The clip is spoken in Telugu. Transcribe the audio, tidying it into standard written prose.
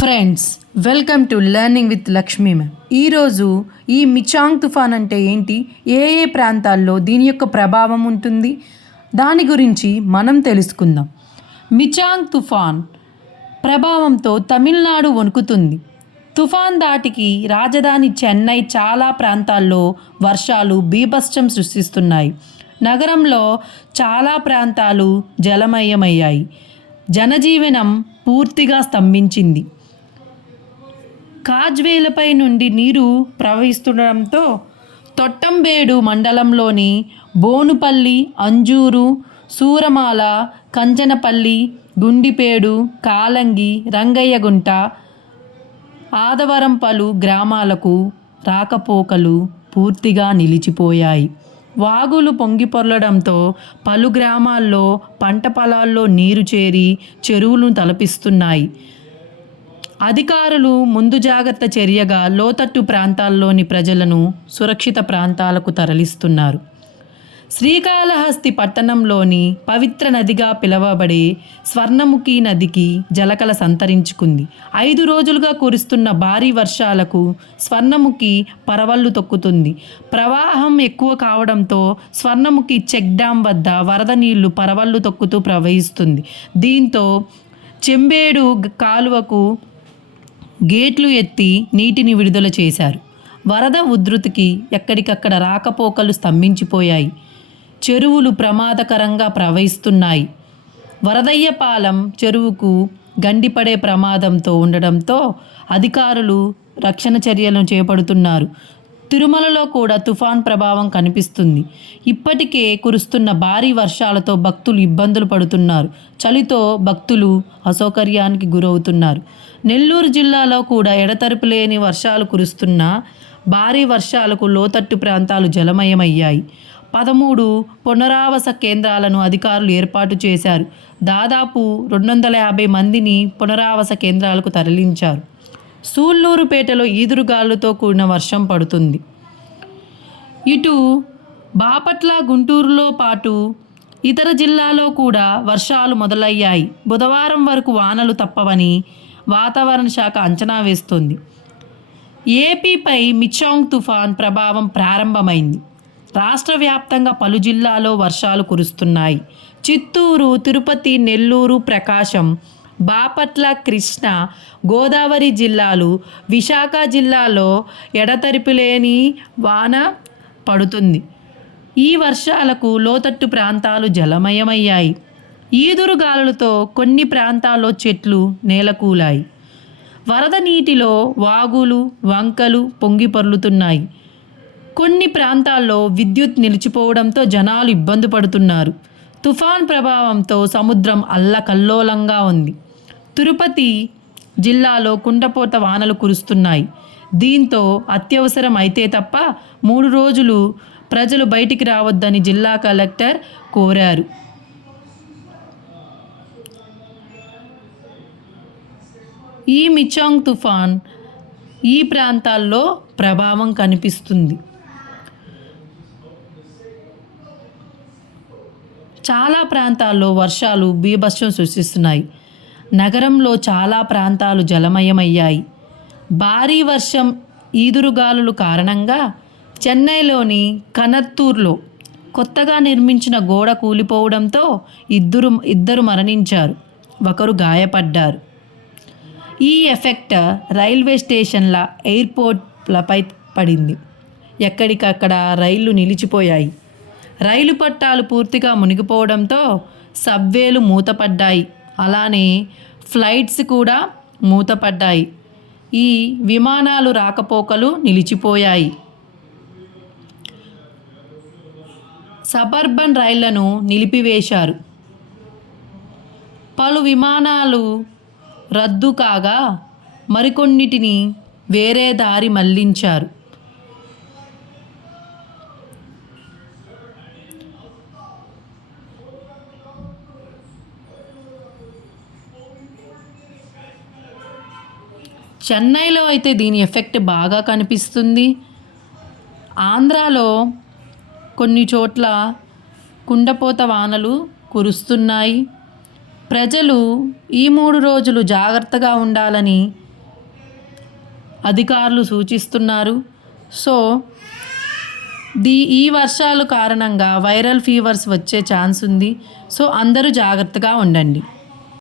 Friends, welcome to learning with Lakshmi ma'am. ఈరోజు ఈ మిచాంగ్ తుఫాన్ అంటే ఏంటి, ఏ ఏ ప్రాంతాల్లో దీని యొక్క ప్రభావం ఉంటుంది, దాని గురించి మనం తెలుసుకుందాం. మిచాంగ్ తుఫాన్ ప్రభావంతో తమిళనాడు వణుకుతుంది. తుఫాన్ దాటికి రాజధాని చెన్నై చాలా ప్రాంతాల్లో వర్షాలు బీభత్సం సృష్టిస్తున్నాయి. నగరంలో చాలా ప్రాంతాలు జలమయమయ్యాయి. జనజీవనం పూర్తిగా స్తంభించింది. కాజ్వేలపై నుండి నీరు ప్రవహిస్తుండడంతో తొట్టంబేడు మండలంలోని బోనుపల్లి, అంజూరు, సూరమాల, కంచనపల్లి, గుండిపేడు, కాలంగి, రంగయ్యగుంట, ఆదవరం పలు గ్రామాలకు రాకపోకలు పూర్తిగా నిలిచిపోయాయి. వాగులు పొంగిపొర్లడంతో పలు గ్రామాల్లో పంట పొలాల్లో నీరు చేరి చెరువులను తలపిస్తున్నాయి. అధికారులు ముందు జాగ్రత్త చర్యగా లోతట్టు ప్రాంతాల్లోని ప్రజలను సురక్షిత ప్రాంతాలకు తరలిస్తున్నారు. శ్రీకాళహస్తి పట్టణంలోని పవిత్ర నదిగా పిలువబడే స్వర్ణముఖి నదికి జలకళ సంతరించుకుంది. 5 రోజులుగా కురుస్తున్న భారీ వర్షాలకు స్వర్ణముఖి పరవళ్లు తొక్కుతుంది. ప్రవాహం ఎక్కువ కావడంతో స్వర్ణముఖి చెక్ డ్యాం వద్ద వరద నీళ్లు పరవళ్లు తొక్కుతూ ప్రవహిస్తుంది. దీంతో చెంబేడు కాలువకు గేట్లు ఎత్తి నీటిని విడుదల చేశారు. వరద ఉధృతికి ఎక్కడికక్కడ రాకపోకలు స్తంభించిపోయాయి. చెరువులు ప్రమాదకరంగా ప్రవహిస్తున్నాయి. వరదయ్యపాలెం చెరువుకు గండిపడే ప్రమాదంతో ఉండడంతో అధికారులు రక్షణ చర్యలను చేపడుతున్నారు. తిరుమలలో కూడా తుఫాన్ ప్రభావం కనిపిస్తుంది. ఇప్పటికే కురుస్తున్న భారీ వర్షాలతో భక్తులు ఇబ్బందులు పడుతున్నారు. చలితో భక్తులు అసౌకర్యానికి గురవుతున్నారు. నెల్లూరు జిల్లాలో కూడా ఎడతెరిపి లేని వర్షాలు కురుస్తున్న భారీ వర్షాలకు లోతట్టు ప్రాంతాలు జలమయమయ్యాయి. 13 పునరావాస కేంద్రాలను అధికారులు ఏర్పాటు చేశారు. దాదాపు 250 మందిని పునరావాస కేంద్రాలకు తరలించారు. సూళ్లూరుపేటలో ఈదురుగాలులతో కూడిన వర్షం పడుతుంది. ఇటు బాపట్ల, గుంటూరులో పాటు ఇతర జిల్లాలో కూడా వర్షాలు మొదలయ్యాయి. బుధవారం వరకు వానలు తప్పవని వాతావరణ శాఖ అంచనా వేస్తోంది. ఏపీపై మిచాంగ్ తుఫాన్ ప్రభావం ప్రారంభమైంది. రాష్ట్ర వ్యాప్తంగా పలు జిల్లాల్లో వర్షాలు కురుస్తున్నాయి. చిత్తూరు, తిరుపతి, నెల్లూరు, ప్రకాశం, బాపట్ల, కృష్ణా, గోదావరి జిల్లాలు, విశాఖ జిల్లాలో ఎడతెరిపి లేని వాన పడుతుంది. ఈ వర్షాలకు లోతట్టు ప్రాంతాలు జలమయమయ్యాయి. ఈదురుగాలులతో కొన్ని ప్రాంతాల్లో చెట్లు నేలకూలాయి. వరద నీటిలో వాగులు, వంకలు పొంగిపొర్లుతున్నాయి. కొన్ని ప్రాంతాల్లో విద్యుత్ నిలిచిపోవడంతో జనాలు ఇబ్బంది పడుతున్నారు. తుఫాన్ ప్రభావంతో సముద్రం అల్లకల్లోలంగా ఉంది. తిరుపతి జిల్లాలో కుండపోత వానలు కురుస్తున్నాయి. దీంతో అత్యవసరం అయితే తప్ప 3 రోజులు ప్రజలు బయటికి రావద్దని జిల్లా కలెక్టర్ కోరారు. ఈ మిచాంగ్ తుఫాన్ ఈ ప్రాంతాల్లో ప్రభావం కనిపిస్తుంది. చాలా ప్రాంతాల్లో వర్షాలు బీభత్సం సృష్టిస్తున్నాయి. నగరంలో చాలా ప్రాంతాలు జలమయమయ్యాయి. భారీ వర్షం, ఈదురుగాలులు కారణంగా చెన్నైలోని కనత్తూర్లో కొత్తగా నిర్మించిన గోడ కూలిపోవడంతో ఇద్దరు మరణించారు, ఒకరు గాయపడ్డారు. ఈ ఎఫెక్ట్ రైల్వే స్టేషన్ల, ఎయిర్పోర్ట్లపై పడింది. ఎక్కడికక్కడ రైళ్లు నిలిచిపోయాయి. రైలు పట్టాలు పూర్తిగా మునిగిపోవడంతో సబ్వేలు మూతపడ్డాయి. అలానే ఫ్లైట్స్ కూడా మూతపడ్డాయి. ఈ విమానాలు రాకపోకలు నిలిచిపోయాయి. సబర్బన్ రైళ్లను నిలిపివేశారు. పలు విమానాలు రద్దు కాగా మరికొన్నిటిని వేరే దారి మళ్లించారు. చెన్నైలో అయితే దీని ఎఫెక్ట్ బాగా కనిపిస్తుంది. ఆంధ్రాలో కొన్ని చోట్ల కుండపోత వానలు కురుస్తున్నాయి. ప్రజలు ఈ 3 రోజులు జాగ్రత్తగా ఉండాలని అధికారులు సూచిస్తున్నారు. సో ఈ వర్షాల కారణంగా వైరల్ ఫీవర్స్ వచ్చే ఛాన్స్ ఉంది. సో అందరూ జాగ్రత్తగా ఉండండి.